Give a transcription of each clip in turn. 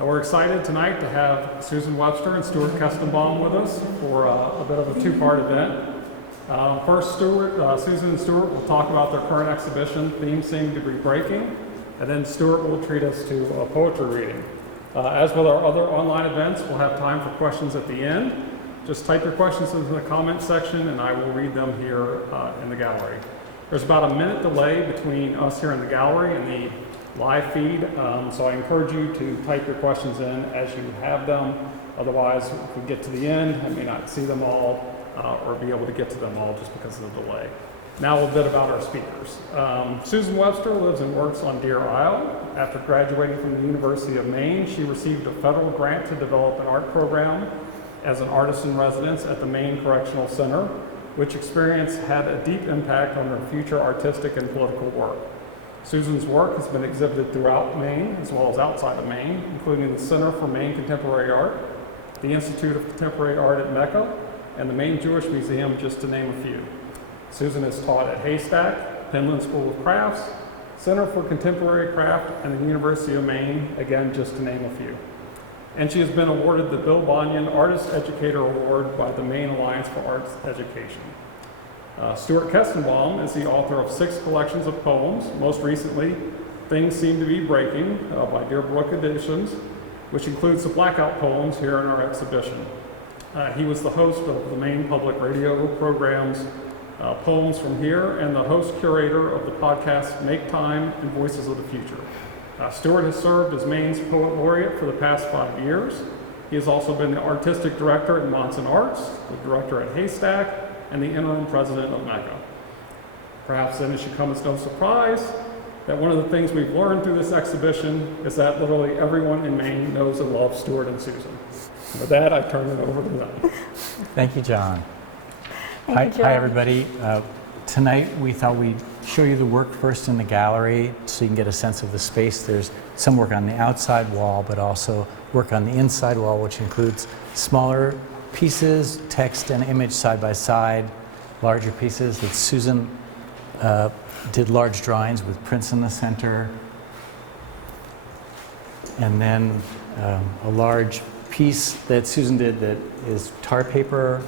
And we're excited tonight to have Susan Webster and Stuart Kestenbaum with us for a bit of a two-part event. First, Susan and Stuart will talk about their current exhibition, Themes Seem to be Breaking, and then Stuart will treat us to a poetry reading. As with our other online events, we'll have time for questions at the end. Just type your questions into the comment section and I will read them here in the gallery. There's about a minute delay between us here in the gallery and the live feed, so I encourage you to type your questions in as you have them. Otherwise, if we get to the end, I may not see them all or be able to get to them all just because of the delay. Now a bit about our speakers. Susan Webster lives and works on Deer Isle. After graduating from the University of Maine, she received a federal grant to develop an art program as an artist in residence at the Maine Correctional Center, which experience had a deep impact on her future artistic and political work. Susan's work has been exhibited throughout Maine as well as outside of Maine, including the Center for Maine Contemporary Art, the Institute of Contemporary Art at Mecca, and the Maine Jewish Museum, just to name a few. Susan has taught at Haystack, Penland School of Crafts, Center for Contemporary Craft, and the University of Maine, again, just to name a few. And she has been awarded the Bill Bonnion Artist Educator Award by the Maine Alliance for Arts Education. Stuart Kestenbaum is the author of 6 collections of poems, most recently, Things Seem to be Breaking by Deerbrook Editions, which includes the Blackout Poems here in our exhibition. He was the host of the Maine Public Radio programs Poems from Here and the host curator of the podcast Make Time and Voices of the Future. Stuart has served as Maine's Poet Laureate for the past 5 years. He has also been the artistic director at Monson Arts, the director at Haystack, and the interim president of Mecca. Perhaps then it should come as no surprise that one of the things we've learned through this exhibition is that literally everyone in Maine knows and loves Stuart and Susan. And with that, I turn it over to them. Thank you, John. Thank you, John. Hi, everybody. Tonight we thought we'd show you the work first in the gallery so you can get a sense of the space. There's some work on the outside wall, but also work on the inside wall, which includes smaller pieces, text and image side by side, larger pieces that Susan did large drawings with prints in the center, and then a large piece that Susan did that is tar paper,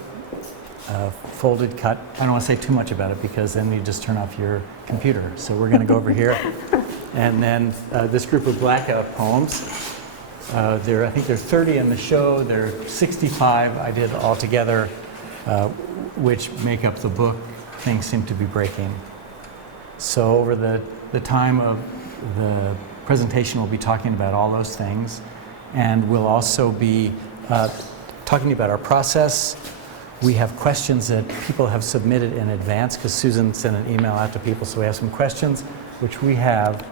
folded cut. I don't want to say too much about it because then you just turn off your computer. So we're going to go over here. And then this group of Blackout Poems. I think there are 30 in the show. There are 65 I did all together, which make up the book, Things Seem to be Breaking. So over the time of the presentation, we'll be talking about all those things. And we'll also be talking about our process. We have questions that people have submitted in advance because Susan sent an email out to people, so we have some questions which we have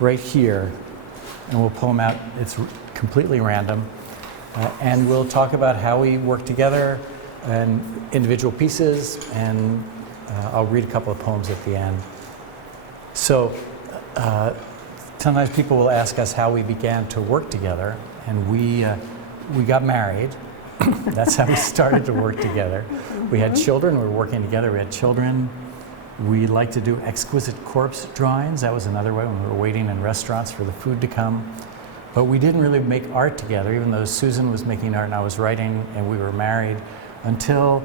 right here, and we'll pull them out. It's completely random. And we'll talk about how we work together and individual pieces, and I'll read a couple of poems at the end. So sometimes people will ask us how we began to work together, and we got married. That's how we started to work together. We had children, we were working together, we had children. We liked to do exquisite corpse drawings. That was another way when we were waiting in restaurants for the food to come. But we didn't really make art together, even though Susan was making art and I was writing and we were married, until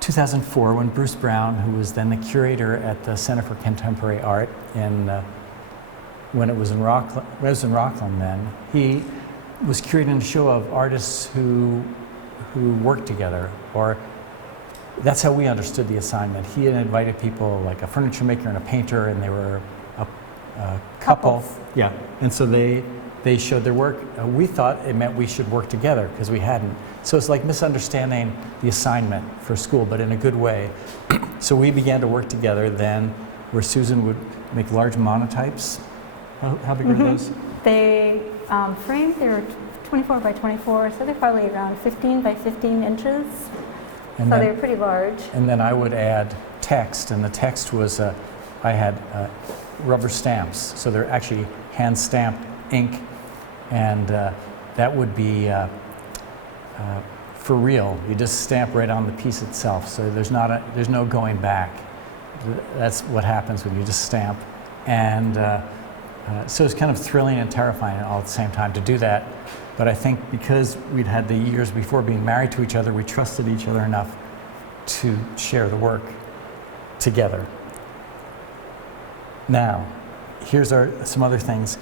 2004 when Bruce Brown, who was then the curator at the Center for Contemporary Art when it was in Rockland then, he was curating a show of artists who worked together, or that's how we understood the assignment. He had invited people like a furniture maker and a painter, and they were a couple. Yeah, and so they showed their work. We thought it meant we should work together because we hadn't. So it's like misunderstanding the assignment for school, but in a good way. So we began to work together then, where Susan would make large monotypes. How big were those? They framed, they were 24 by 24, so they're probably around 15 by 15 inches. And so then, they were pretty large. And then I would add text, and the text was, I had rubber stamps, so they're actually hand-stamped ink, and that would be for real. You just stamp right on the piece itself, so there's no going back. That's what happens when you just stamp. And So it's kind of thrilling and terrifying all at the same time to do that. But I think because we'd had the years before being married to each other, we trusted each other enough to share the work together. Now, here's some other things.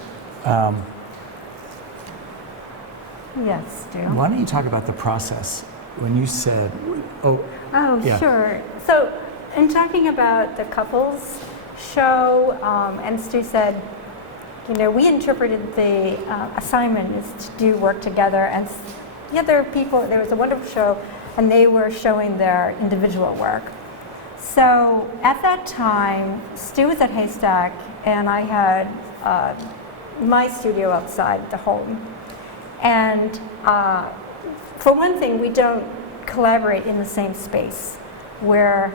Yes, Stu. Why don't you talk about the process when you said, Oh, yeah. sure. So, in talking about the couples show, and Stu said, you know, we interpreted the assignment as to do work together, and the other people, there was a wonderful show, and they were showing their individual work. So, at that time, Stu was at Haystack, and I had my studio outside the home. And for one thing, we don't collaborate in the same space. We're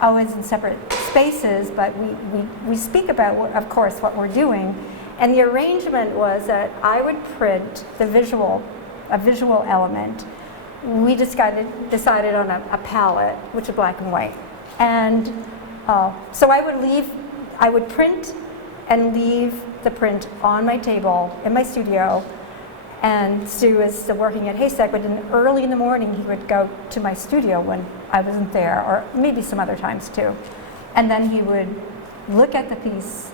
always in separate spaces, but we speak about, of course, what we're doing. And the arrangement was that I would print a visual element. We decided on a palette, which is black and white. And so I would print and leave the print on my table in my studio. And Stu was still working at Haystack, but early in the morning he would go to my studio when I wasn't there, or maybe some other times too. And then he would look at the piece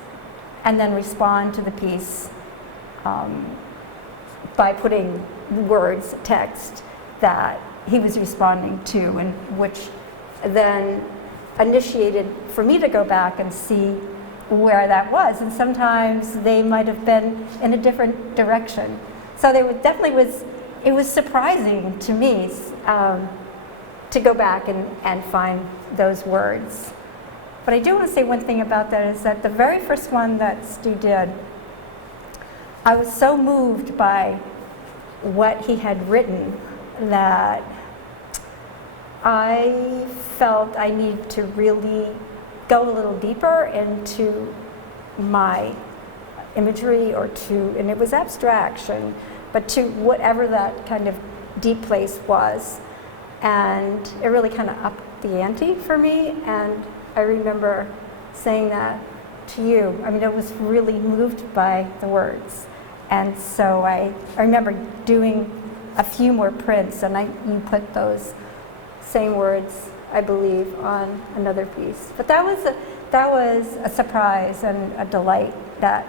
and then respond to the piece by putting words, text that he was responding to, and which then initiated for me to go back and see where that was. And sometimes they might have been in a different direction. So it was surprising to me to go back and find those words. But I do want to say one thing about that is that the very first one that Stu did, I was so moved by what he had written that I felt I needed to really go a little deeper into my imagery and it was abstraction, but to whatever that kind of deep place was. And it really kind of upped the ante for me, and I remember saying that to you. I mean, I was really moved by the words. And so I remember doing a few more prints, and you put those same words, I believe, on another piece. But that was a surprise and a delight that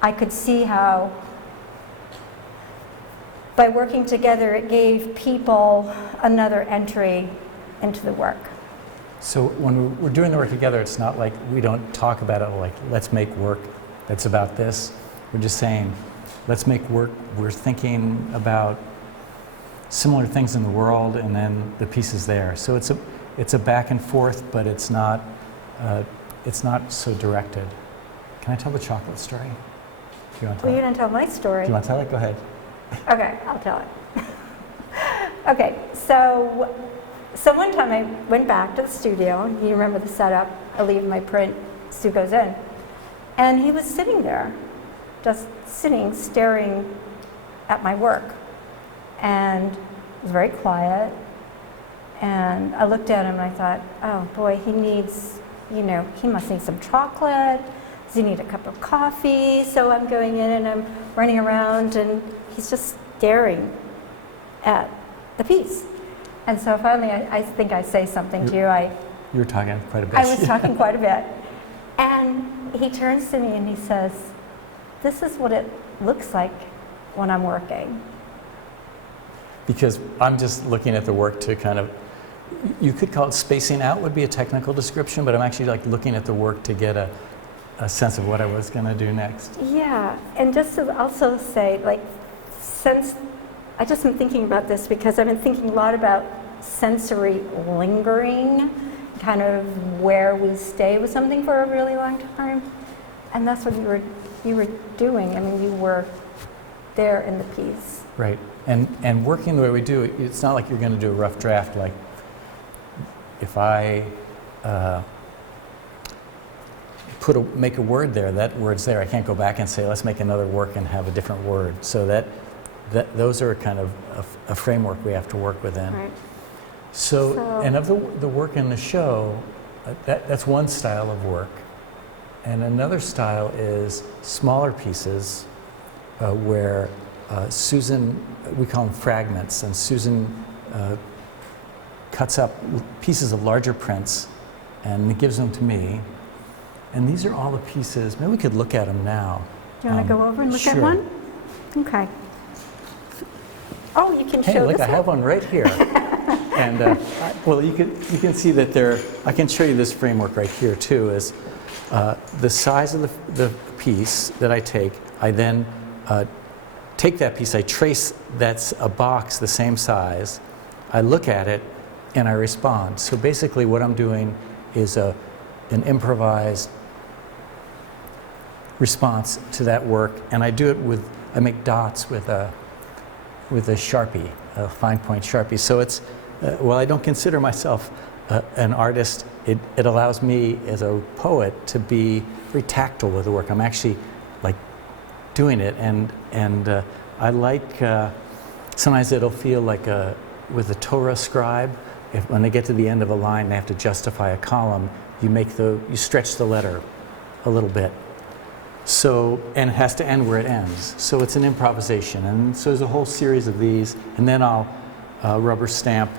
I could see how by working together it gave people another entry into the work. So when we're doing the work together, it's not like we don't talk about it like, let's make work that's about this. We're just saying, let's make work. We're thinking about similar things in the world, and then the piece is there. So it's a back and forth, but it's not so directed. Can I tell the chocolate story? Do you want to tell Well, you it? didn't tell my story. Do you want to tell it? Go ahead. Okay, I'll tell it. Okay, so one time I went back to the studio. You remember the setup. I leave my print, Stu goes in. And he was sitting there, just sitting, staring at my work. And it was very quiet. And I looked at him and I thought, oh boy, he must need some chocolate. Does he need a cup of coffee? So I'm going in and I'm running around, and he's just staring at the piece. And so finally, I think I say something to you. You were talking quite a bit. I was talking quite a bit. And he turns to me and he says, this is what it looks like when I'm working. Because I'm just looking at the work to kind of, you could call it spacing out would be a technical description, but I'm actually like looking at the work to get a sense of what I was going to do next. Yeah, and just to also say, like, since I just been thinking about this because I've been thinking a lot about sensory lingering, kind of where we stay with something for a really long time, and that's what you were doing. I mean, you were there in the piece. Right, and working the way we do, it's not like you're going to do a rough draft. Like, if I make a word there, that word's there. I can't go back and say, let's make another work and have a different word. So that those are kind of a framework we have to work within. Right. So and of the work in the show, that's one style of work. And another style is smaller pieces where Susan, we call them fragments, and Susan cuts up pieces of larger prints and gives them to me. And these are all the pieces. Maybe we could look at them now. Do you want to go over and look at sure. one? Okay. Oh, you can Hey, show look, this I have one right here. And well, you can see that I can show you this framework right here too. Is the size of the piece that I take. I then take that piece. I trace that's a box the same size. I look at it and I respond. So basically, what I'm doing is an improvised response to that work, and I do it I make dots with a Sharpie, a fine point Sharpie. So it's, while I don't consider myself an artist, it allows me as a poet to be very tactile with the work. I'm actually like doing it, and I like, sometimes it'll feel like with a Torah scribe, when they get to the end of a line, they have to justify a column, you stretch the letter a little bit. So, and it has to end where it ends. So it's an improvisation. And so there's a whole series of these. And then I'll rubber stamp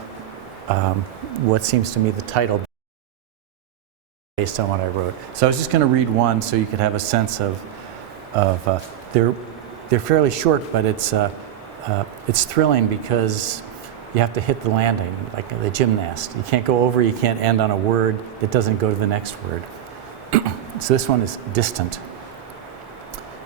what seems to me the title based on what I wrote. So I was just going to read one so you could have a sense of they're fairly short, but it's thrilling because you have to hit the landing like the gymnast. You can't go over, you can't end on a word that doesn't go to the next word. So this one is distant.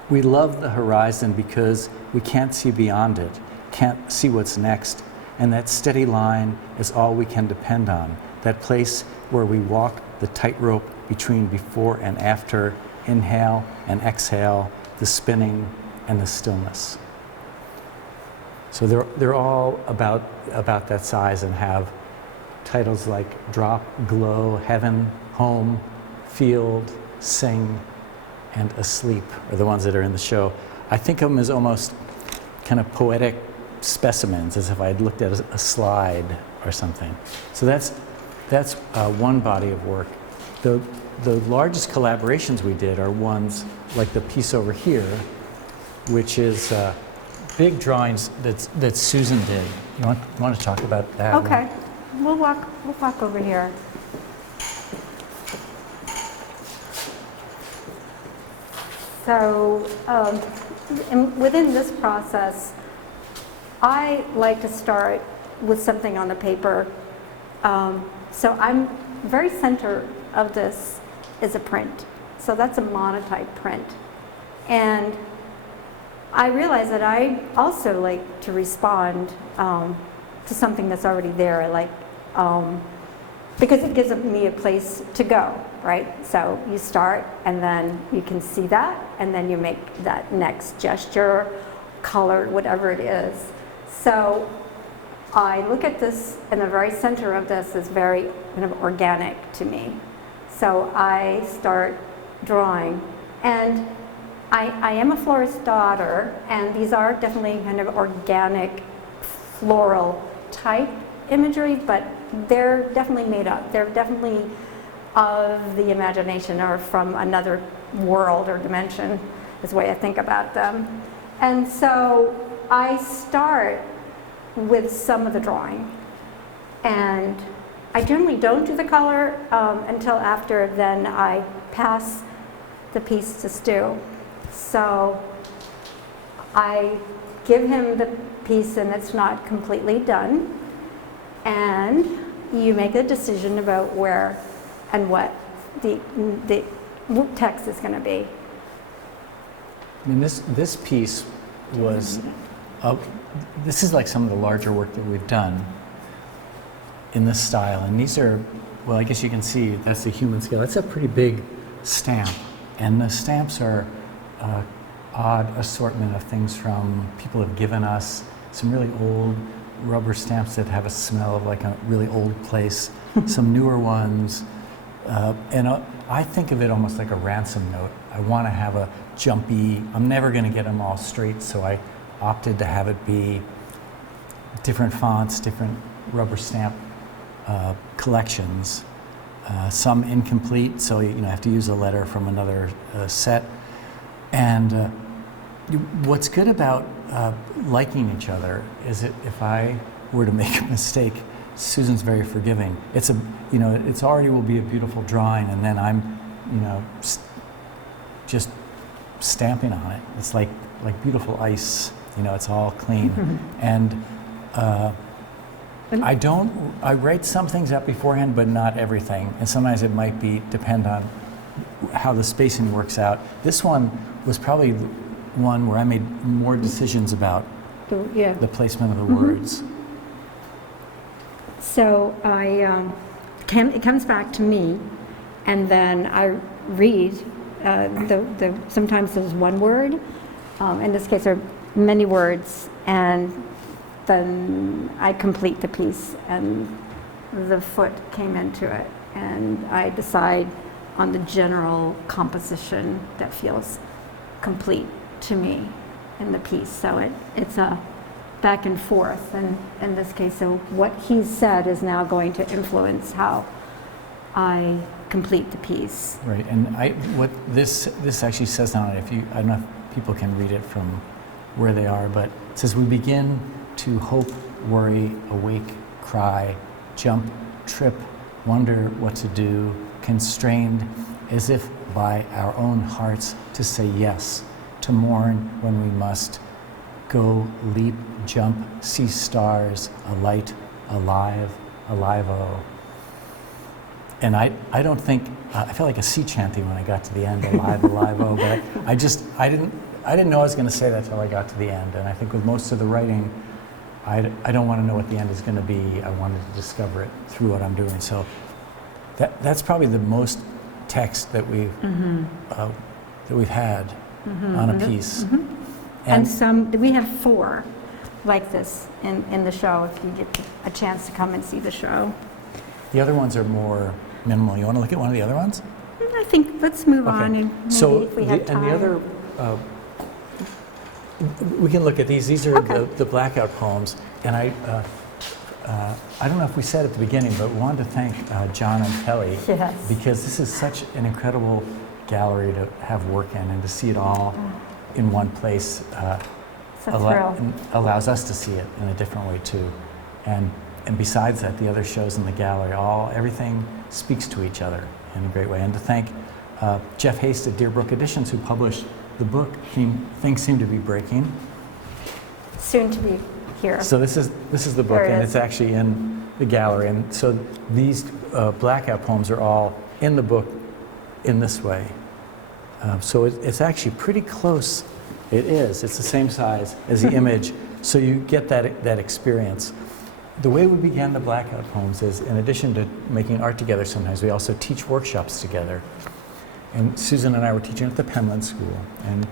We love the horizon because we can't see beyond it, can't see what's next, and that steady line is all we can depend on, that place where we walk the tightrope between before and after, inhale and exhale, the spinning and the stillness. So they're all about that size and have titles like Drop, Glow, Heaven, Home, Field, Sing, and Asleep are the ones that are in the show. I think of them as almost kind of poetic specimens, as if I had looked at a slide or something. So that's one body of work. The largest collaborations we did are ones like the piece over here, which is big drawings that Susan did. You want to talk about that? Okay, we'll walk over here. So within this process, I like to start with something on the paper. So I'm very center of this is a print. So that's a monotype print. And I realize that I also like to respond to something that's already there, like because it gives me a place to go, right? So you start and then you can see that and then you make that next gesture, color, whatever it is. So I look at this, and the very center of this is very kind of organic to me. So I start drawing, and I am a florist's daughter, and these are definitely kind of organic, floral type imagery, but they're definitely made up. They're definitely of the imagination or from another world or dimension is the way I think about them. And so I start with some of the drawing, and I generally don't do the color until after. Then I pass the piece to Stu. So I give him the piece and it's not completely done, and you make a decision about where and what the text is going to be. I mean, this piece was, this is like some of the larger work that we've done in this style, and these are, well, I guess you can see that's the human scale. That's a pretty big stamp, and the stamps are odd assortment of things from people have given us, some really old rubber stamps that have a smell of like a really old place, some newer ones, and I think of it almost like a ransom note. I want to have a jumpy, I'm never going to get them all straight, so I opted to have it be different fonts, different rubber stamp collections. some incomplete, so you have to use a letter from another set. And what's good about liking each other is that if I were to make a mistake, Susan's very forgiving. It's already will be a beautiful drawing, and then I'm, just stamping on it. It's like beautiful ice. It's all clean. And I write some things out beforehand, but not everything. And sometimes it might depend on how the spacing works out. This one was probably one where I made more decisions about the placement of the words. So it comes back to me, and then I read. Sometimes there's one word. In this case, there are many words, and then I complete the piece, and the foot came into it, and I decide on the general composition that feels complete to me in the piece. So it's a back and forth, and in this case, so what he said is now going to influence how I complete the piece. Right, and what this actually says on it, I don't know if people can read it from where they are, but it says, we begin to hope, worry, awake, cry, jump, trip, wonder what to do, constrained as if by our own hearts to say yes, to mourn when we must, go, leap, jump, see stars, alight, alive, alive-o. And I don't think, I felt like a sea chanty when I got to the end, alive, alive-o, but I didn't know I was going to say that till I got to the end. And I think with most of the writing, I don't want to know what the end is going to be. I wanted to discover it through what I'm doing. So that's probably the most text that we've had on a piece. And we have 4 like this in the show, if you get a chance to come and see the show. The other ones are more minimal. You want to look at one of the other ones? I think let's move on, and maybe if we have time. And the other, we can look at these. These are the Blackout Poems, and I don't know if we said at the beginning, but we wanted to thank John and Kelly, because this is such an incredible gallery to have work in, and to see it all in one place allows us to see it in a different way too. And besides that, the other shows in the gallery, everything speaks to each other in a great way. And to thank Jeff Haste at Deerbrook Editions, who published the book, Things Seem to Be Breaking. Soon to be here. So this is the book, and it's actually in the gallery. And so these Blackout Poems are all in the book in this way. So it's actually pretty close. It is. It's the same size as the image, so you get that experience. The way we began the Blackout Poems is, in addition to making art together sometimes, we also teach workshops together. And Susan and I were teaching at the Penland School, and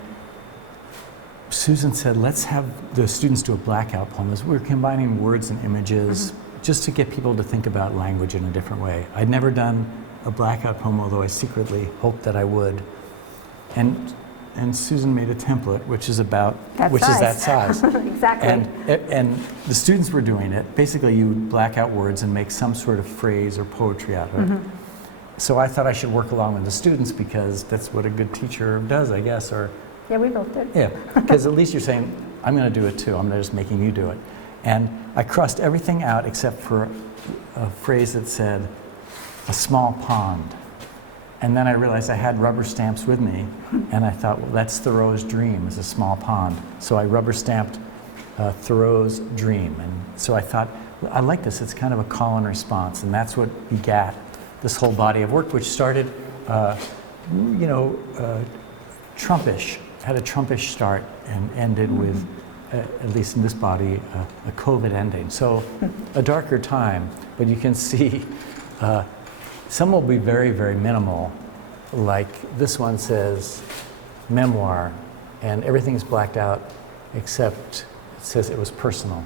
Susan said, let's have the students do a Blackout Poem. We're combining words and images just to get people to think about language in a different way. I'd never done a Blackout Poem, although I secretly hoped that I would. And Susan made a template, which is that size. Exactly. And the students were doing it. Basically, you would black out words and make some sort of phrase or poetry out of it. So I thought I should work along with the students, because that's what a good teacher does, I guess. Or yeah, we both did. Yeah, because at least you're saying, I'm going to do it too. I'm not just making you do it. And I crossed everything out except for a phrase that said, a small pond. And then I realized I had rubber stamps with me, and I thought, well, that's Thoreau's dream, is a small pond. So I rubber stamped Thoreau's dream. And so I thought, I like this. It's kind of a call and response, and that's what begat this whole body of work, which started, Trumpish, had a Trumpish start and ended with, at least in this body, a COVID ending. So a darker time, but you can see some will be very, very minimal, like this one says memoir, and everything's blacked out except it says it was personal.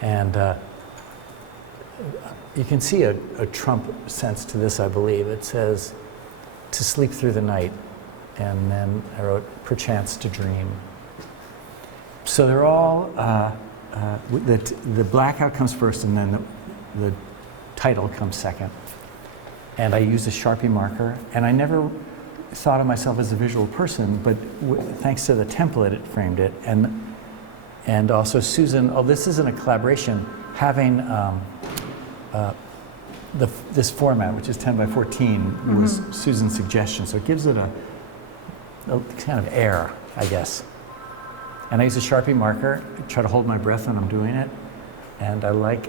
And you can see a Trump sense to this, I believe. It says, to sleep through the night, and then I wrote, perchance to dream. So they're all, the blackout comes first, and then the title comes second. and I used a Sharpie marker, and I never thought of myself as a visual person, but thanks to the template, it framed it. And also Susan, this isn't a collaboration, having this format, which is 10 by 14, was Susan's suggestion. So it gives it a kind of air, I guess. And I use a Sharpie marker, try to hold my breath when I'm doing it. And I like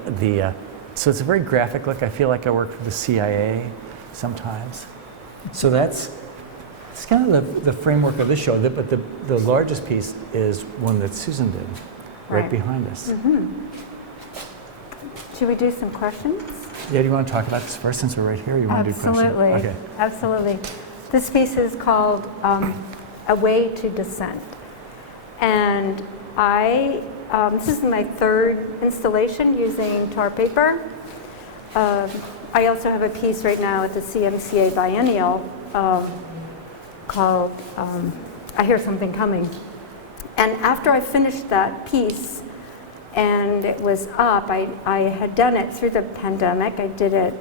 so it's a very graphic look. I feel like I work for the CIA sometimes. So it's kind of the framework of this show, but the largest piece is one that Susan did, right behind us. Should we do some questions? Yeah, do you want to talk about this first since we're right here? You want to do questions? Absolutely. Okay. Absolutely. This piece is called A Way to Descent. And this is my third installation using tar paper. I also have a piece right now at the CMCA Biennial called I Hear Something Coming. And after I finished that piece and it was up, I had done it through the pandemic. I did it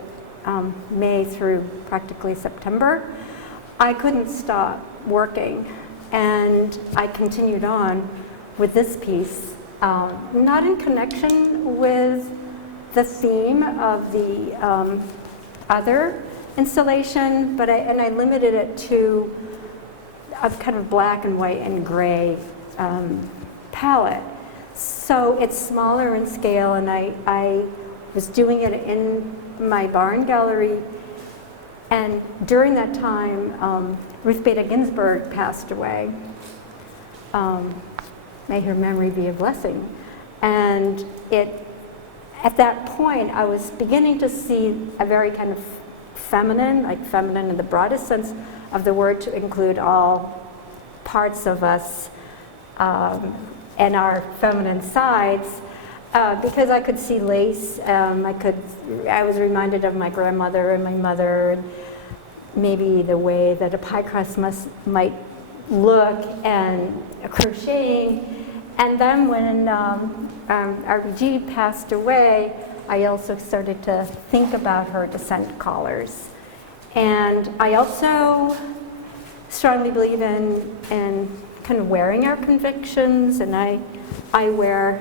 May through practically September. I couldn't stop working, and I continued on with this piece, not in connection with the theme of the other installation, but I limited it to a kind of black and white and gray palette. So it's smaller in scale, and I was doing it in my barn gallery. And during that time, Ruth Bader Ginsburg passed away. May her memory be a blessing. And at that point, I was beginning to see a very kind of feminine, like feminine in the broadest sense of the word, to include all parts of us and our feminine sides, because I could see lace. I was reminded of my grandmother and my mother, and maybe the way that a pie crust might look, and crocheting. And then when RBG passed away, I also started to think about her descent collars. And I also strongly believe in kind of wearing our convictions, and I wear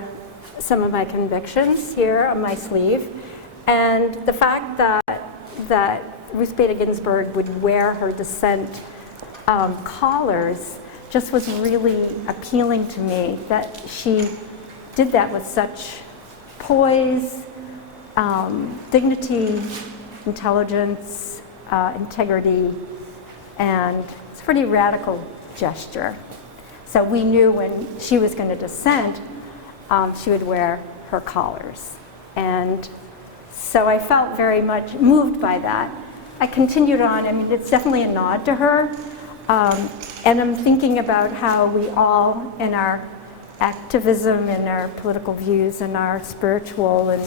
some of my convictions here on my sleeve. And the fact that Ruth Bader Ginsburg would wear her descent collars just was really appealing to me, that she did that with such poise, dignity, intelligence, integrity, and it's a pretty radical gesture. So we knew when she was going to descend, she would wear her collars. And so I felt very much moved by that. I continued on. I mean, it's definitely a nod to her. And I'm thinking about how we all, in our activism, in our political views, in our spiritual and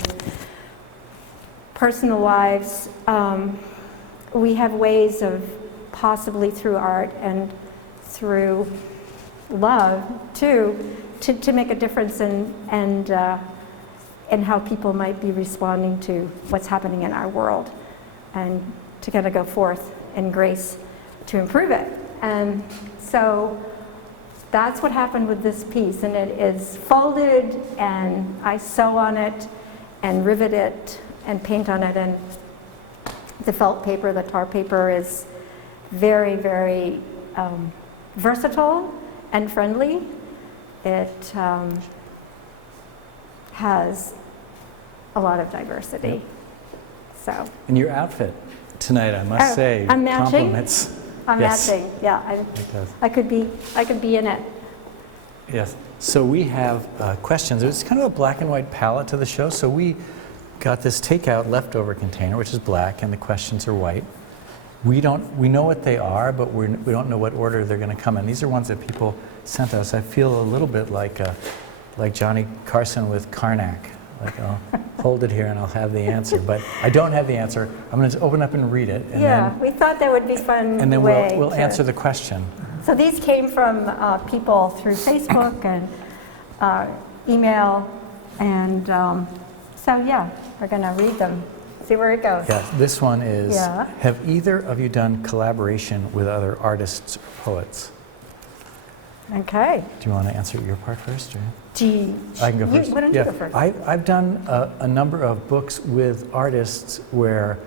personal lives, we have ways of, possibly through art and through love too, to make a difference in how people might be responding to what's happening in our world, and to kind of go forth in grace to improve it. And so that's what happened with this piece, and it is folded, and I sew on it and rivet it and paint on it. And the felt paper, the tar paper, is very, very versatile and friendly. It has a lot of diversity. So. And your outfit tonight, I must say, I'm matching. Compliments. I'm yes. matching. Yeah, I could be in it. Yes. So we have questions. It's kind of a black and white palette to the show. So we got this takeout leftover container, which is black, and the questions are white. We know what they are, but we don't know what order they're going to come in. These are ones that people sent us. I feel a little bit like Johnny Carson with Karnak. Like, I'll hold it here and I'll have the answer, but I don't have the answer. I'm going to open up and read it. And then, we thought that would be fun. And then we'll answer the question. So these came from people through Facebook and email, and so yeah, we're going to read them. See where it goes. Yeah, this one is, Yeah. have either of you done collaboration with other artists or poets? Okay. Do you want to answer your part first? Or? Gee, I can go first. Why don't you go first? I've done a number of books with artists where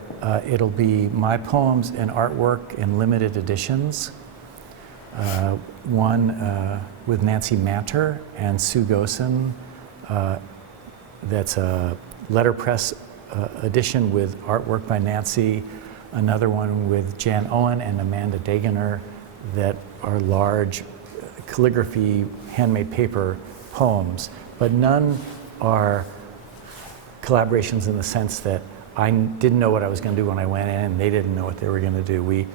it'll be my poems and artwork in limited editions. One with Nancy Manter and Sue Gosen. That's a letterpress edition with artwork by Nancy. Another one with Jan Owen and Amanda Dagener that are large calligraphy, handmade paper poems, but none are collaborations in the sense that I didn't know what I was going to do when I went in, and they didn't know what they were going to do. We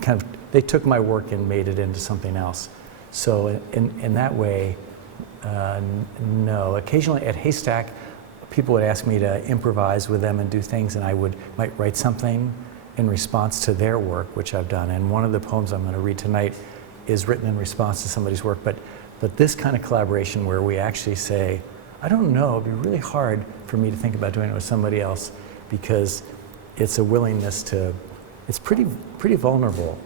kind of, they took my work and made it into something else. So in that way, no. Occasionally at Haystack, people would ask me to improvise with them and do things, and I might write something in response to their work, which I've done. And one of the poems I'm going to read tonight is written in response to somebody's work, but this kind of collaboration where we actually say, I don't know, it'd be really hard for me to think about doing it with somebody else, because it's a willingness to, it's pretty vulnerable.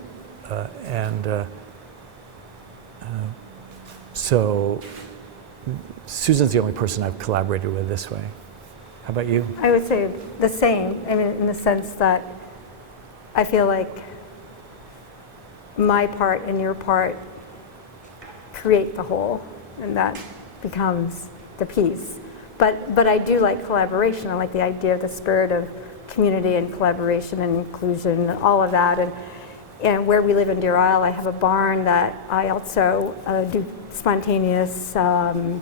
So Susan's the only person I've collaborated with this way. How about you? I would say the same. I mean, in the sense that I feel like my part and your part create the whole, and that becomes the piece. But I do like collaboration. I like the idea of the spirit of community and collaboration and inclusion and all of that. And where we live in Deer Isle, I have a barn that I also do spontaneous, kind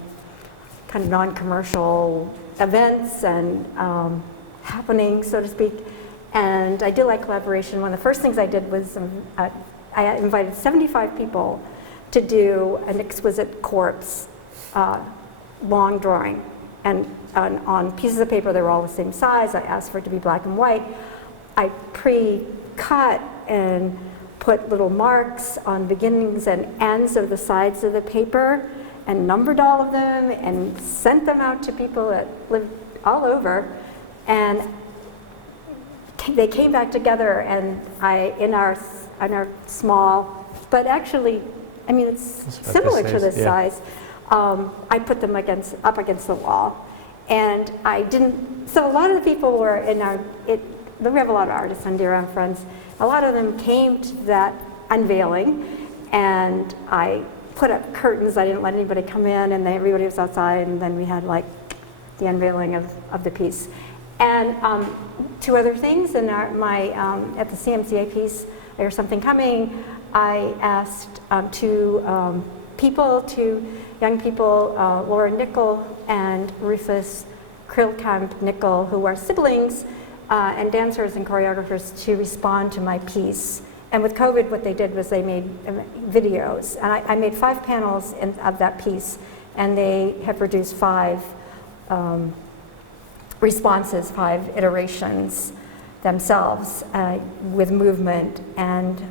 of non-commercial events and happenings, so to speak. And I do like collaboration. One of the first things I did was I invited 75 people to do an exquisite corpse long drawing. And on pieces of paper, they were all the same size. I asked for it to be black and white. I pre-cut and put little marks on beginnings and ends of the sides of the paper and numbered all of them and sent them out to people that lived all over. And they came back together, and in our small, but actually, I mean, it's similar to this size. I put them up against the wall, and I didn't. So a lot of the people were in we have a lot of artists on Deer Isle Friends. A lot of them came to that unveiling, and I put up curtains. I didn't let anybody come in, and everybody was outside, and then we had like the unveiling of the piece. And two other things at the CMCA piece, There's Something Coming, I asked two young people, Laura Nickel and Rufus Krillkamp Nickel, who are siblings and dancers and choreographers, to respond to my piece. And with COVID, what they did was they made videos. And I made 5 panels of that piece, and they have produced 5 responses, 5 iterations themselves with movement. And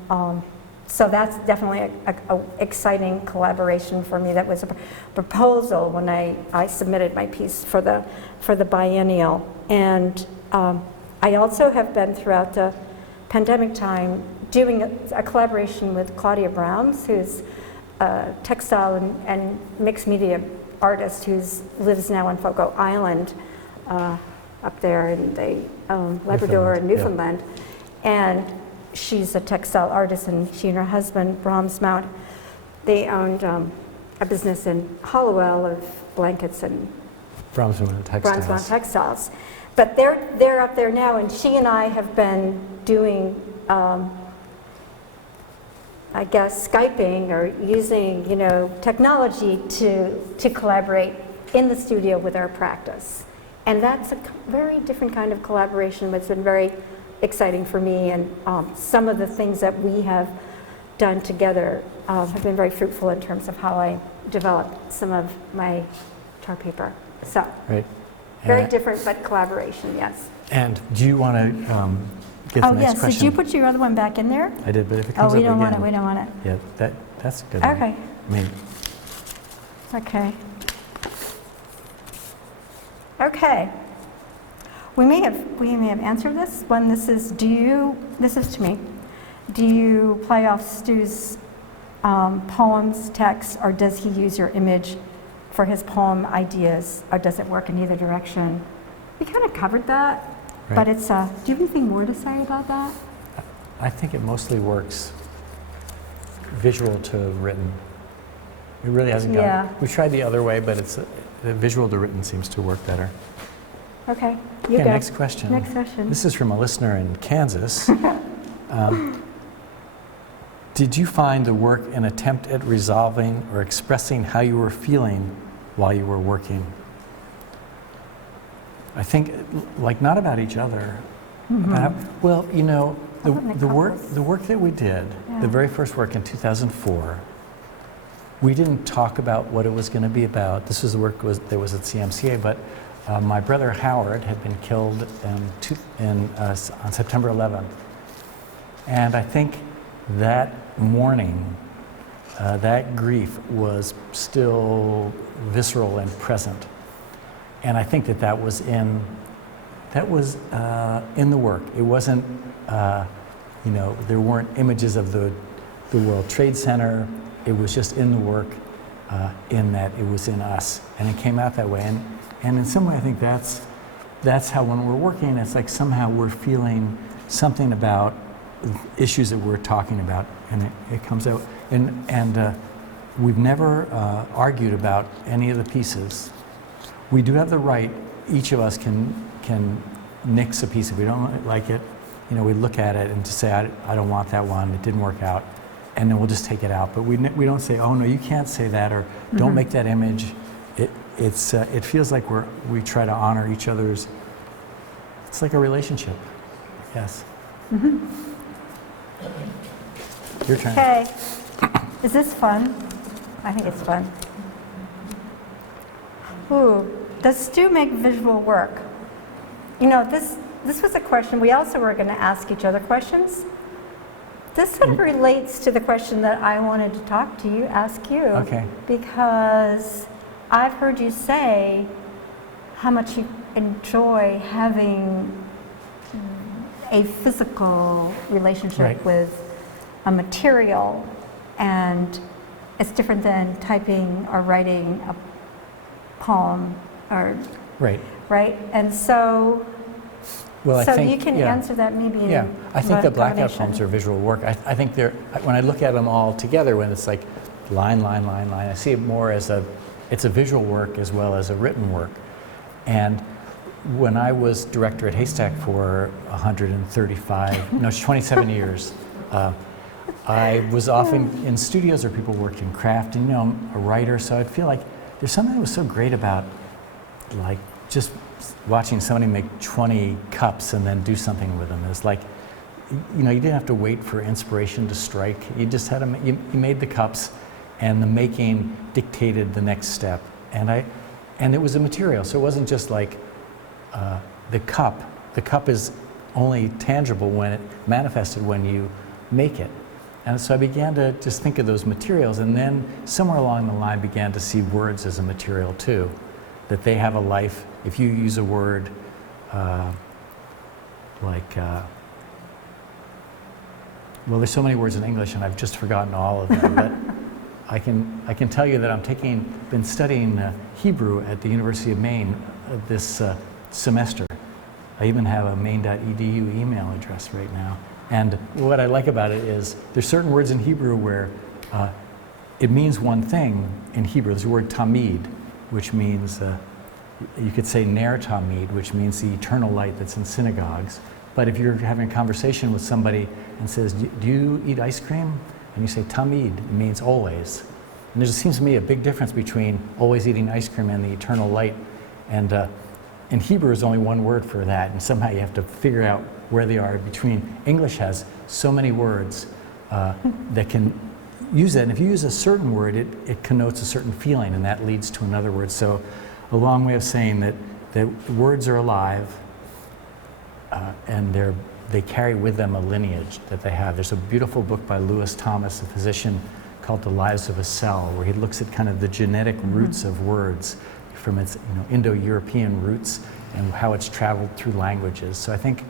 so that's definitely an exciting collaboration for me. That was a proposal when I submitted my piece for the biennial. And I also have been, throughout the pandemic time, doing a collaboration with Claudia Brahms, who's a textile and mixed media artist who lives now on Fogo Island up there in the Labrador and Newfoundland. Yeah. And she's a textile artist, and she and her husband, Brahms Mount, they owned a business in Hollowell of blankets and Brahms Mount Textiles. Brahms Mount Textiles. But they're up there now, and she and I have been doing I guess Skyping or using, technology to collaborate in the studio with our practice. And that's a very different kind of collaboration, but it's been very exciting for me. And some of the things that we have done together have been very fruitful in terms of how I developed some of my tar paper. So, right. Very different, but collaboration, yes. And do you want to get the next question? Did you put your other one back in there? I did, but if it comes up again. We don't want it. Yeah, that's a good one. Okay. Okay. Okay. We may have answered this when this is to me. Do you play off Stu's poems, text, or does he use your image for his poem ideas, or does it work in either direction? We kind of covered that, Right. but it's, do you have anything more to say about that? I think it mostly works visual to written. It really hasn't Yeah. gone. We tried the other way, but it's the visual to written seems to work better. Okay, you Okay, go. next question. Next question. This is from a listener in Kansas. Did you find the work an attempt at resolving or expressing how you were feeling while you were working? I think, like, not about each other. About, well, you know, How about the couples? work that we did, Yeah. the very first work in 2004, we didn't talk about what it was going to be about. This was the work that was at CMCA, but my brother Howard had been killed on September 11th. And I think that morning, that grief was still visceral and present. And I think that was in the work. It wasn't, you know, there weren't images of the World Trade Center. It was just in the work, in that it was in us, and it came out that way. And in some way, I think that's how when we're working, it's like somehow we're feeling something about issues that we're talking about, and it comes out. And we've never argued about any of the pieces. We do have the right. Each of us can nix a piece if we don't like it. You know, we look at it and just say, I don't want that one. It didn't work out, and then we'll just take it out. But we don't say, oh no, you can't say that, or don't make that image. It feels like we try to honor each other's. It's like a relationship. Yes. Your turn. Okay. Is this fun? I think it's fun. Ooh, does Stu make visual work? You know, this was a question. We also were going to ask each other questions. This sort of relates to the question that I wanted to ask you. Okay. Because I've heard you say how much you enjoy having a physical relationship Right. with a material, and it's different than typing or writing a poem, or Right. right? And so, Well, I think you can yeah. answer that maybe. Yeah, I think in the Blackout combination. Poems are visual work. I think when I look at them all together, when it's like line, line, line, line, I see it more as it's a visual work as well as a written work. And when I was director at Haystack for 27 years, I was often in studios where people worked in craft, and you know, I'm a writer, so I'd feel like there's something that was so great about like just watching somebody make 20 cups and then do something with them. It's like, you know, you didn't have to wait for inspiration to strike. You just had you made the cups, and the making dictated the next step. And it was a material, so it wasn't just like the cup. The cup is only tangible when it manifested when you make it. And so I began to just think of those materials, and then somewhere along the line began to see words as a material too, that they have a life. If you use a word well, there's so many words in English, and I've just forgotten all of them. But I can tell you that been studying Hebrew at the University of Maine this semester. I even have a maine.edu email address right now. And what I like about it is there's certain words in Hebrew where it means one thing in Hebrew. There's the word tamid, which means, you could say ner tamid, which means the eternal light that's in synagogues. But if you're having a conversation with somebody and says, do you eat ice cream? And you say tamid, it means always. And there just seems to me a big difference between always eating ice cream and the eternal light. And in Hebrew is only one word for that, and somehow you have to figure out where they are between. English has so many words that can use that, and if you use a certain word, it connotes a certain feeling, and that leads to another word. So a long way of saying that words are alive, and they carry with them a lineage that they have. There's a beautiful book by Lewis Thomas, a physician, called The Lives of a Cell, where he looks at kind of the genetic roots of words from its Indo-European roots and how it's traveled through languages. So I think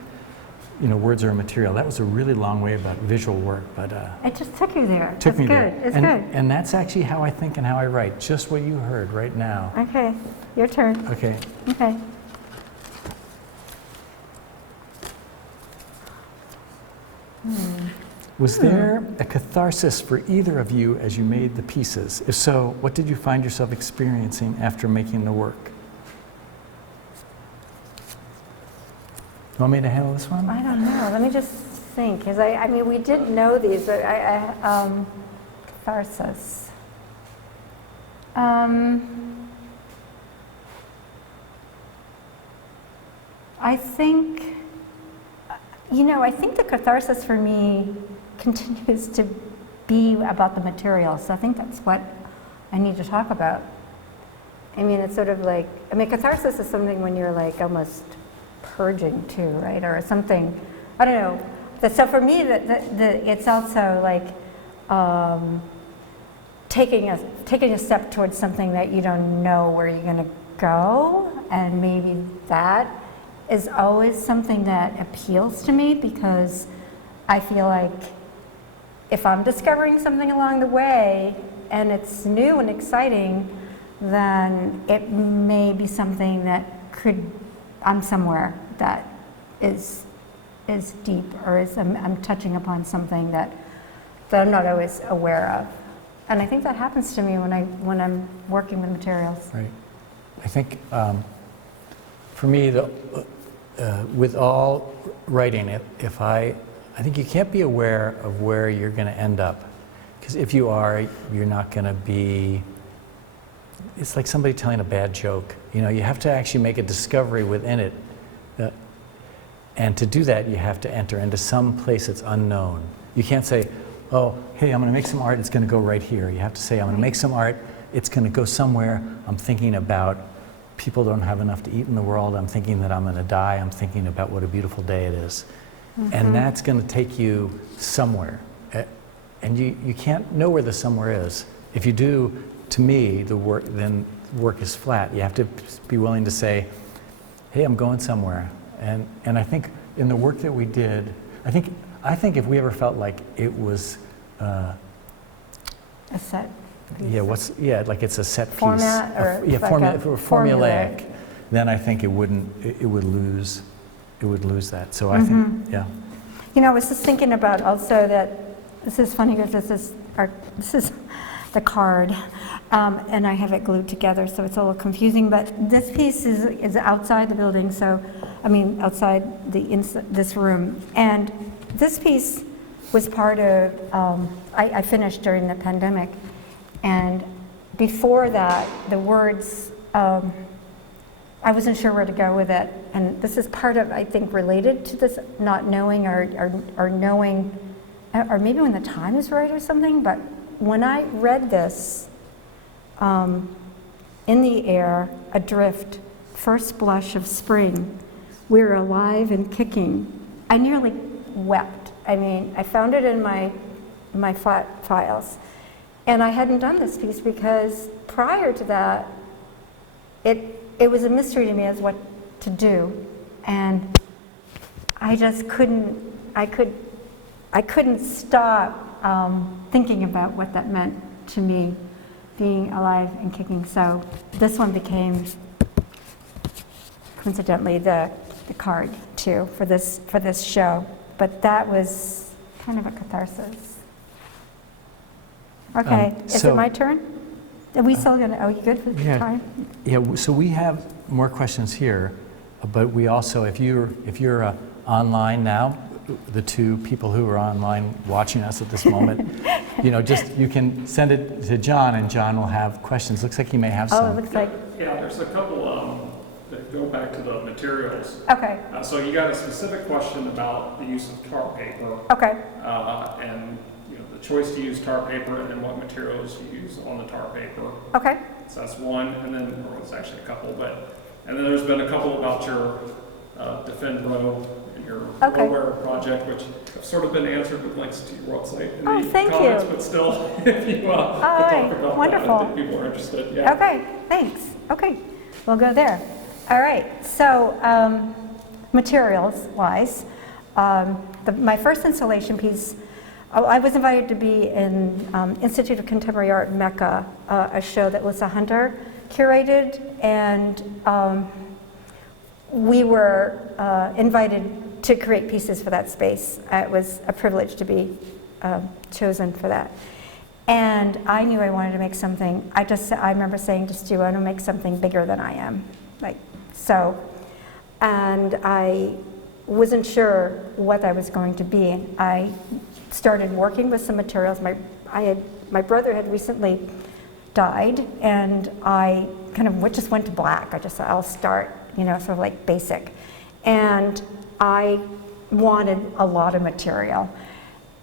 words are a material. That was a really long way about visual work, but It just took you there. took me there. It's good. And that's actually how I think and how I write. Just what you heard right now. Okay, your turn. Okay. Okay. Was there a catharsis for either of you as you made the pieces? If so, what did you find yourself experiencing after making the work? You want me to handle this one? I don't know. Let me just think, because I mean, we didn't know these, but catharsis. I think, I think the catharsis for me continues to be about the material. So I think that's what I need to talk about. I mean, it's sort of like, catharsis is something when you're like almost purging too, right? Or something, I don't know. So for me, it's also like taking a step towards something that you don't know where you're going to go, and maybe that is always something that appeals to me, because I feel like if I'm discovering something along the way and it's new and exciting, then it may be something that I'm somewhere that is deep, or I'm touching upon something that I'm not always aware of. And I think that happens to me when I'm working with materials. Right. I think for me, with all writing, I think you can't be aware of where you're going to end up, because if you are, you're not going to be. It's like somebody telling a bad joke. You have to actually make a discovery within it, and to do that, you have to enter into some place that's unknown. You can't say, "Oh, hey, I'm going to make some art. It's going to go right here." You have to say, "I'm going to make some art. It's going to go somewhere. I'm thinking about people don't have enough to eat in the world. I'm thinking that I'm going to die. I'm thinking about what a beautiful day it is." Mm-hmm. And that's going to take you somewhere. And you can't know where the somewhere is. If you do, to me, then work is flat. You have to be willing to say, "Hey, I'm going somewhere." And I think in the work that we did, I think if we ever felt like it was a set piece. Like it's a set format, piece. Or formulaic. Then I think it would lose that. So I think, yeah. I was just thinking about also that this is funny, because this is the card, and I have it glued together, so it's a little confusing. But this piece is outside the building, outside this room, and this piece was part of. I finished during the pandemic, and before that, the words. I wasn't sure where to go with it, and this is part of, I think, related to this not knowing or knowing, or maybe when the time is right or something. But when I read this, in the air, adrift, first blush of spring, we're alive and kicking. I nearly wept. I found it in my files, and I hadn't done this piece because prior to that, it was a mystery to me as what to do, and I just couldn't stop thinking about what that meant to me, being alive and kicking. So this one became, coincidentally, the card too for this show. But that was kind of a catharsis. Okay, is it my turn? Are we still going to, you good for time? Yeah, so we have more questions here, but we also, if you're online now, the two people who are online watching us at this moment, you can send it to John, and John will have questions. Looks like he may have some. Oh, it looks like. Yeah, there's a couple that go back to the materials. Okay. So you got a specific question about the use of tar paper. Okay. And the choice to use tar paper, and then what materials you use on the tar paper. Okay. So that's one, and then, or it's actually a couple, and then there's been a couple about your Defend Row and your Lowware project, which have sort of been answered with links to your website in the comments, but still, if you could talk about wonderful. that, I think people are interested. Yeah. Okay, thanks. Okay. we'll go there. All right, so materials-wise, my first installation piece, I was invited to be in Institute of Contemporary Art in Mecca, a show that Lisa Hunter curated, and we were invited to create pieces for that space. It was a privilege to be chosen for that. And I knew I wanted to make something. I remember saying to Stu, I want to make something bigger than I am. And I wasn't sure what I was going to be. I started working with some materials. My brother had recently died, and I kind of just went to black. I just thought, I'll start, sort of like basic. And I wanted a lot of material.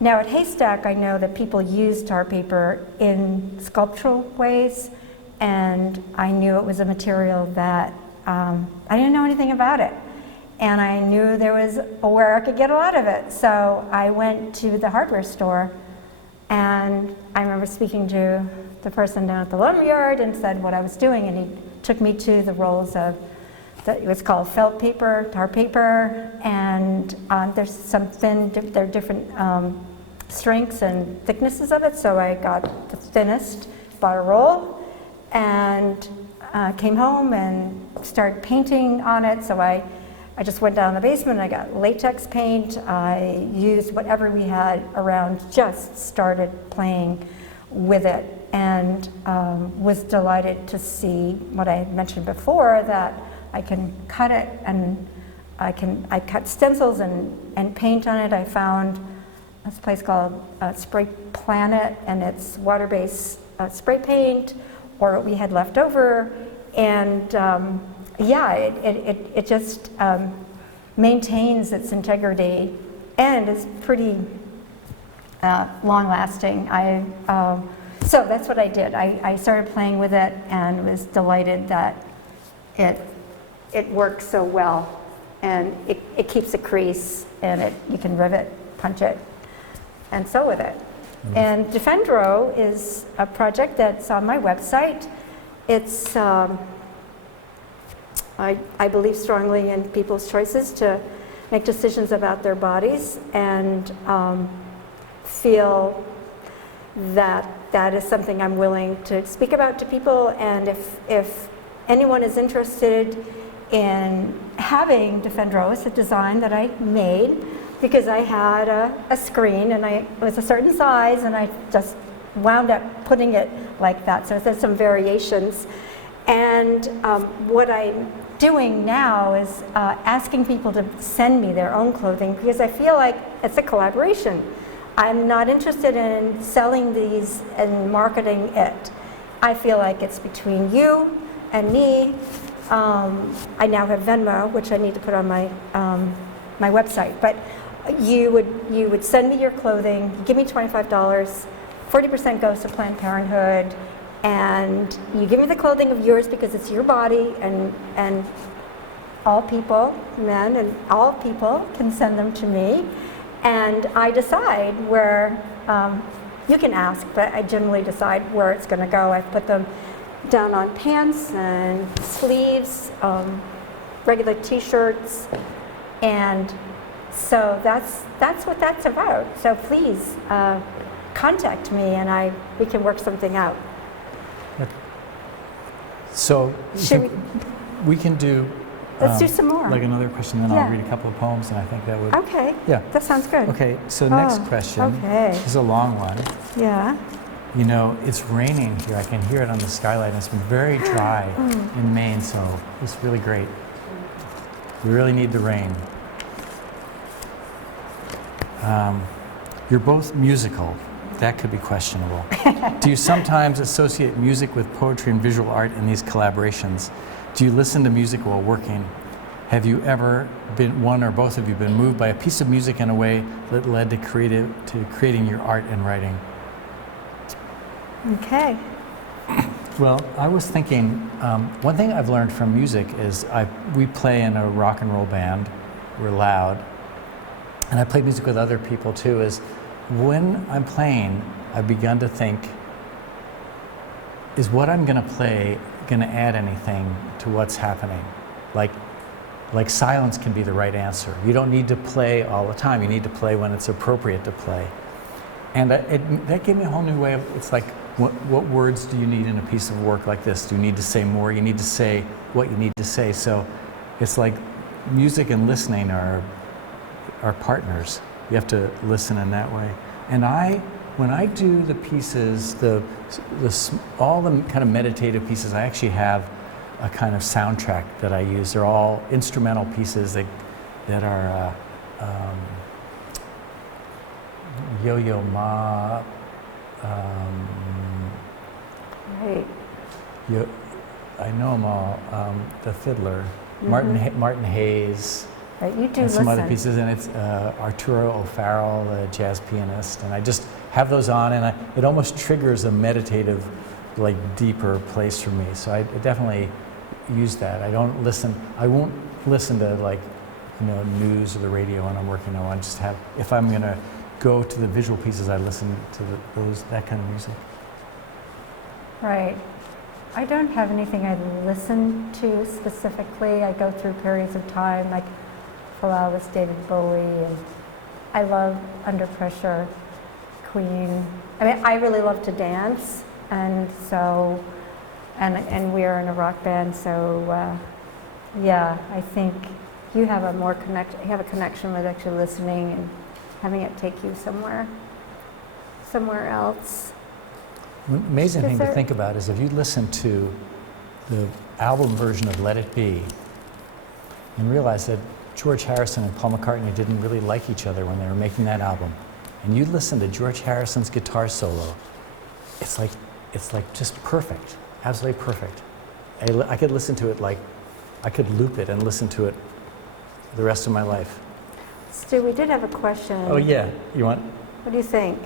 Now at Haystack, I know that people use tar paper in sculptural ways, and I knew it was a material that I didn't know anything about it. And I knew there was where I could get a lot of it. So I went to the hardware store, and I remember speaking to the person down at the lumberyard and said what I was doing, and he took me to the rolls of, it was called felt paper, tar paper, and there's some thin, there are different strengths and thicknesses of it, so I got the thinnest, bought a roll, and came home and started painting on it. So I just went down in the basement, I got latex paint, I used whatever we had around, just started playing with it, and was delighted to see what I had mentioned before, that I can cut it, and I cut stencils and paint on it. I found this place called Spray Planet, and it's water-based spray paint, or what we had left over, and yeah, it just maintains its integrity and is pretty long-lasting. So that's what I did. I started playing with it and was delighted that it works so well, and it keeps a crease, and you can rivet, punch it, and sew with it. And Defendro is a project that's on my website. It's I believe strongly in people's choices to make decisions about their bodies, and feel that that is something I'm willing to speak about to people. And if anyone is interested in having Defendro, it's a design that I made because I had a screen, and it was a certain size, and I just wound up putting it like that. So there's some variations. And what I'm doing now is asking people to send me their own clothing, because I feel like it's a collaboration. I'm not interested in selling these and marketing it. I feel like it's between you and me. I now have Venmo, which I need to put on my my website. But you would send me your clothing, give me $25, 40% goes to Planned Parenthood, and you give me the clothing of yours because it's your body, and all people, men and all people, can send them to me, and I decide where. You can ask, but I generally decide where it's going to go. I put them down on pants and sleeves, regular T-shirts, and so that's what that's about. So please contact me, and we can work something out. So we can do. Let's do some more. Like another question, then I'll Yeah. read a couple of poems, and I think that would. Okay. Yeah. That sounds good. Okay. So next question Okay. is a long one. Yeah. You know, it's raining here. I can hear it on the skylight. It's been very dry in Maine, so it's really great. We really need the rain. You're both musical. That could be questionable. Do you sometimes associate music with poetry and visual art in these collaborations? Do you listen to music while working? Have you ever been, one or both of you, been moved by a piece of music in a way that led to creating your art and writing? Okay. Well, I was thinking, one thing I've learned from music is we play in a rock and roll band. We're loud. And I play music with other people too, is when I'm playing, I've begun to think, is what I'm going to play going to add anything to what's happening. Like silence can be the right answer. You don't need to play all the time. You need to play when it's appropriate to play. And that gave me a whole new way of, it's like, what words do you need in a piece of work like this? Do you need to say more? You need to say what you need to say. So it's like music and listening are partners. You have to listen in that way. And when I do the pieces, all the kind of meditative pieces, I actually have a kind of soundtrack that I use. They're all instrumental pieces that are Yo-Yo Ma, Right. I know them all, the fiddler, Mm-hmm. Martin Hayes, Right, you do and some listen. other pieces, and it's Arturo O'Farrell, the jazz pianist, and I just have those on, and it almost triggers a meditative, like deeper place for me. So I definitely use that. I won't listen to like, news or the radio when I'm working. I want to just have, if I'm going to go to the visual pieces, I listen to that kind of music. Right. I don't have anything I listen to specifically. I go through periods of time, like for a while with David Bowie, and I love Under Pressure, Queen. I mean, I really love to dance, and so, and we're in a rock band, so yeah, I think you have a connection with actually listening and having it take you somewhere else. The amazing thing to there- think about is if you listen to the album version of Let It Be and realize that George Harrison and Paul McCartney didn't really like each other when they were making that album, and you listen to George Harrison's guitar solo, it's like just perfect, absolutely perfect. I could listen to it I could loop it and listen to it the rest of my life. Stu, we did have a question. Oh yeah, you want? What do you think?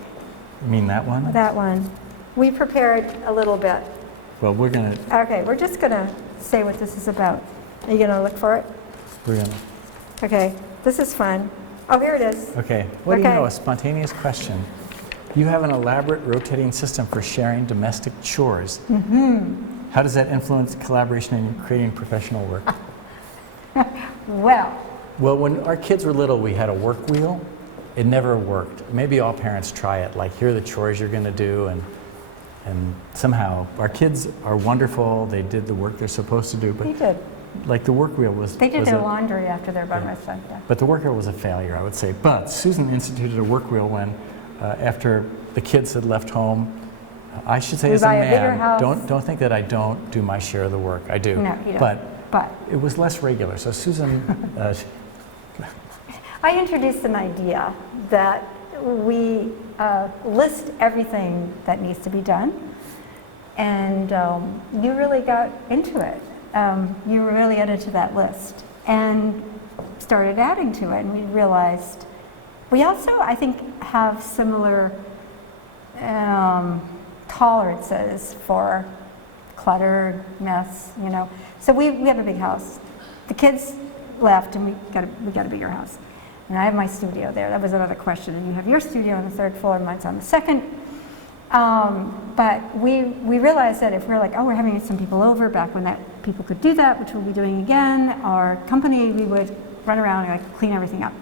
You mean that one? That one. We prepared a little bit. Well, we're gonna Okay, we're just gonna say what this is about. Are you gonna look for it? Okay, this is fun. Oh, here it is. Okay. What do you Okay. know? A spontaneous question. You have an elaborate rotating system for sharing domestic chores. Mm-hmm. How does that influence collaboration in creating professional work? Well, when our kids were little, we had a work wheel. It never worked. Maybe all parents try it. Like, here are the chores you're going to do, and somehow our kids are wonderful. They did the work they're supposed to do, but They did. like the work wheel was. They did was their a- laundry after their bar mitzvah. Yeah. But the work wheel was a failure, I would say. But Susan instituted a work wheel when, after the kids had left home. I should say, We as a buy a bigger man, house. don't think that I don't do my share of the work. I do. No, you don't. But it was less regular. So Susan, I introduced an idea that we list everything that needs to be done, and you really got into it. You were really into that list and started adding to it, and we realized we also, I think, have similar tolerances for clutter, mess, So we have a big house. The kids left, and we got a bigger house. And I have my studio there. That was another question. And you have your studio on the third floor, and mine's on the second. But we realized that if we're like, we're having some people over, back when that people could do that, which we'll be doing again, our company, we would run around and clean everything up.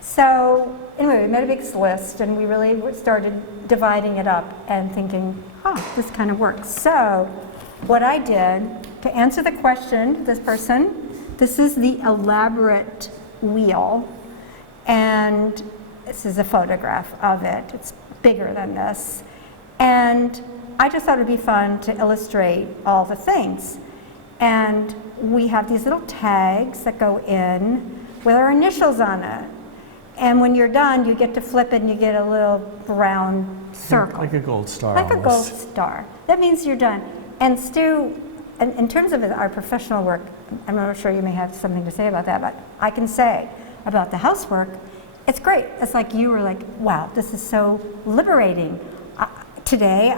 So anyway, we made a big list, and we really started dividing it up and thinking, this kind of works. So what I did, to answer the question, this is the elaborate wheel, and this is a photograph of it. It's bigger than this. And I just thought it would be fun to illustrate all the things. And we have these little tags that go in with our initials on it. And when you're done, you get to flip it and you get a little round circle. like a gold star. Like a gold almost. star. That means you're done. And Stu, in terms of our professional work, I'm not sure you may have something to say about that, but I can say about the housework, it's great. It's like you were like, wow, this is so liberating. Today,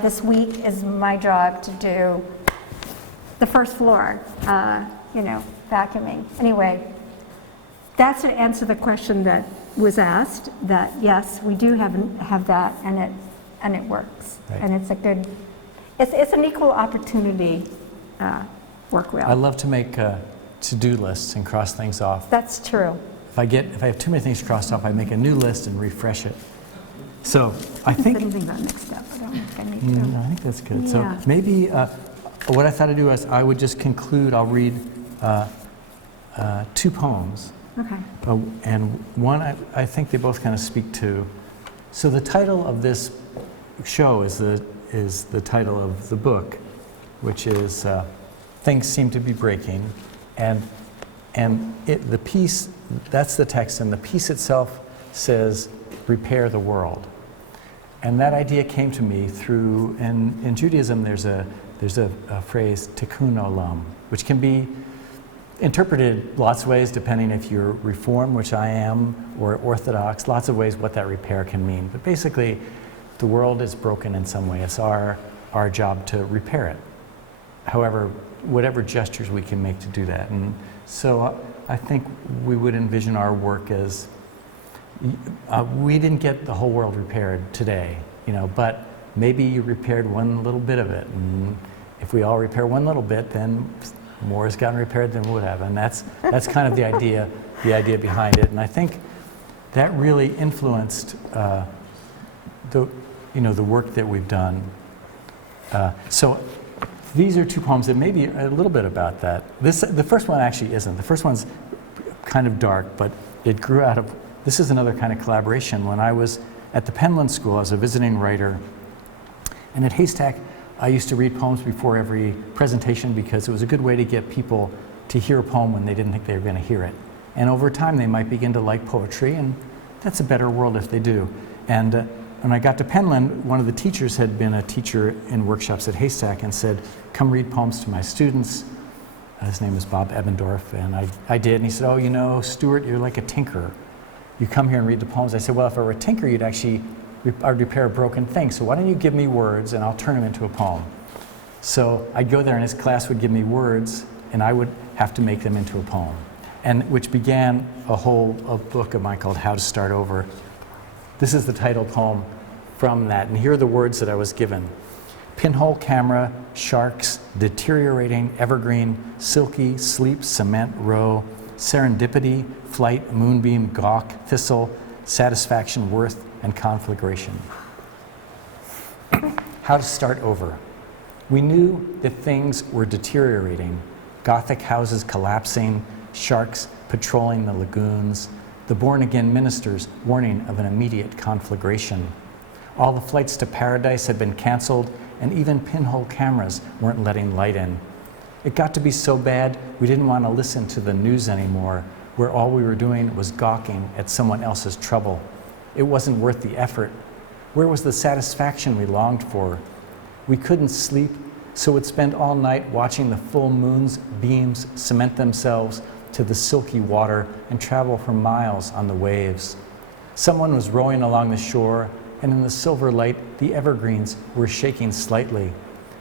this week is my job to do the first floor, vacuuming. Anyway, that's to answer the question that was asked, that yes, we do have that, and it works. Right. And it's a good, it's an equal opportunity work wheel. I love to make to-do lists and cross things off. That's true. If I have too many things crossed off, I make a new list and refresh it. So I think, Anything about next step, I don't think I need to. I think that's good. Yeah. So maybe what I thought I'd do is I would just conclude, I'll read 2 poems. Okay. And one, I think they both kind of speak to. So the title of this show is the title of the book, which is Things Seem to Be Breaking. And the piece, that's the text, and the piece itself says, repair the world. And that idea came to me through, in Judaism there's a phrase, tikkun olam, which can be interpreted lots of ways depending if you're Reform, which I am, or Orthodox, lots of ways what that repair can mean. But basically, the world is broken in some way. It's our job to repair it. However, whatever gestures we can make to do that. And so I think we would envision our work as, we didn't get the whole world repaired today, but maybe you repaired one little bit of it. And if we all repair one little bit, then more has gotten repaired than we would have. And that's kind of the idea behind it. And I think that really influenced the work that we've done. So these are 2 poems that may be a little bit about that. The first one actually isn't. The first one's kind of dark, but it grew out of, this is another kind of collaboration. When I was at the Penland School, I was a visiting writer, and at Haystack, I used to read poems before every presentation because it was a good way to get people to hear a poem when they didn't think they were going to hear it. And over time, they might begin to like poetry, and that's a better world if they do. And when I got to Penland, one of the teachers had been a teacher in workshops at Haystack and said, come read poems to my students. His name was Bob Ebbendorf, and I did. And he said, oh, Stuart, you're like a tinker. You come here and read the poems. I said, well, if I were a tinker, I'd repair a broken thing. So why don't you give me words, and I'll turn them into a poem. So I'd go there, and his class would give me words, and I would have to make them into a poem. And which began a book of mine called How to Start Over. This is the title poem from that, and here are the words that I was given. Pinhole camera, sharks, deteriorating, evergreen, silky, sleep, cement, row, serendipity, flight, moonbeam, gawk, thistle, satisfaction, worth, and conflagration. How to start over. We knew that things were deteriorating. Gothic houses collapsing, sharks patrolling the lagoons, the born-again ministers warning of an immediate conflagration. All the flights to paradise had been canceled, and even pinhole cameras weren't letting light in. It got to be so bad, we didn't want to listen to the news anymore, where all we were doing was gawking at someone else's trouble. It wasn't worth the effort. Where was the satisfaction we longed for? We couldn't sleep, so would spend all night watching the full moon's beams cement themselves to the silky water and travel for miles on the waves. Someone was rowing along the shore, and in the silver light, the evergreens were shaking slightly.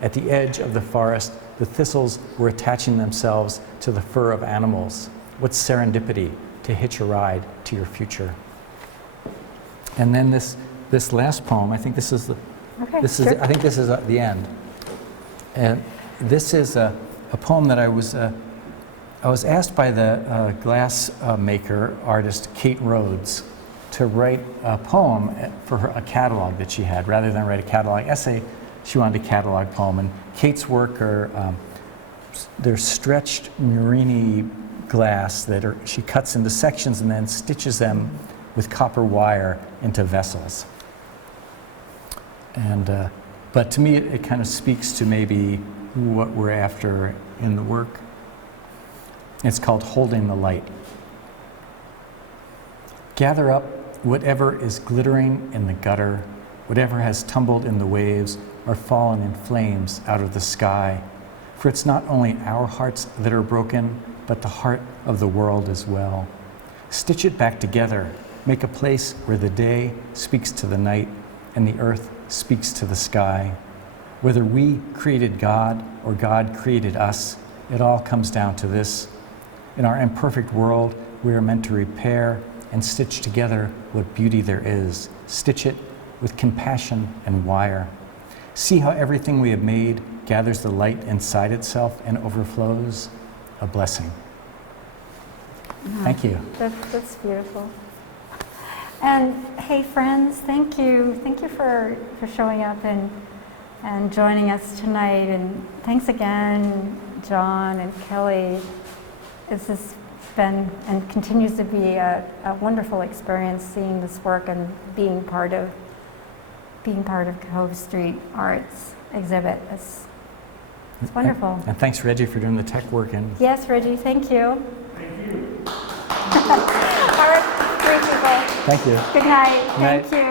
At the edge of the forest, the thistles were attaching themselves to the fur of animals. What serendipity to hitch a ride to your future. And then this last poem, I think this is the I think this is the end. And this is a poem that I was asked by the glass maker artist Kate Rhodes to write a poem for a catalog that she had. Rather than write a catalog essay, she wanted a catalog poem. And Kate's work they're stretched Murini glass that she cuts into sections and then stitches them with copper wire into vessels. And but to me, it kind of speaks to maybe what we're after in the work. It's called Holding the Light. Gather up whatever is glittering in the gutter, whatever has tumbled in the waves or fallen in flames out of the sky. For it's not only our hearts that are broken, but the heart of the world as well. Stitch it back together. Make a place where the day speaks to the night and the earth speaks to the sky. Whether we created God or God created us, it all comes down to this. In our imperfect world, we are meant to repair and stitch together what beauty there is. Stitch it with compassion and wire. See how everything we have made gathers the light inside itself and overflows. A blessing. Thank you. That's beautiful. And hey, friends, thank you. Thank you for showing up and joining us tonight. And thanks again, John and Kelly. This has been and continues to be a wonderful experience seeing this work and being part of Cove Street Arts exhibit. It's wonderful. And thanks, Reggie, for doing the tech work. And Yes, Reggie, thank you. Thank you. All right, great people. thank you. Good night. Night. Thank you.